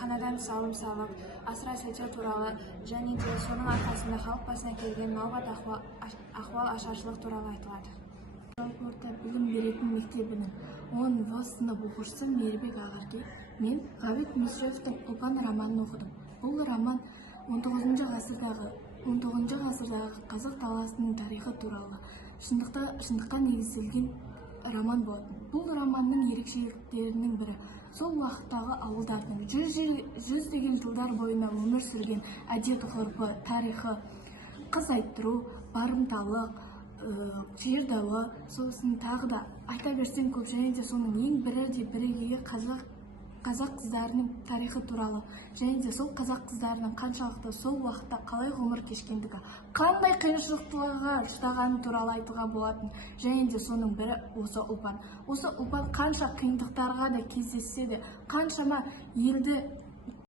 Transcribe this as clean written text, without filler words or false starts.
қанадан салым салып, асыра сілтеу туралы және де соның арқасында халық басына келген науқат ахуал ашаршылық туралы айтылады. Жалпы орта білім беретін мектебінің 10 сынып оқушысы Мейірбек Ағарке мен Ғабит Мүсіреповтің «Ұлпан» романын оқыдым. Бұл роман 19 ғасырдағы қазақ даласының тарихы туралы шындыққа негізделген роман болатын. Бұл романның ерекшеліктерінің бірі сол уақыттағы ауылдардың жүздеген жылдар бойына өмір сүрген әдет-ғұрпы, тарихы, қыз айттыру, барымталық, жер дауы, сосын тағы да айта берсем көп, және де соның ең бірегейі қазақ қыздарының тарихы туралы, және де сол қазақ қыздарының қаншалықты сол уақытта қалай ғұмыр кешкендігі, қандай қиыншылықтарға шыдағаны туралы айтылған болатын. Және де соның бірі осы Ұлпан. Осы Ұлпан қанша қиындықтарға да кездессе де, қаншама елді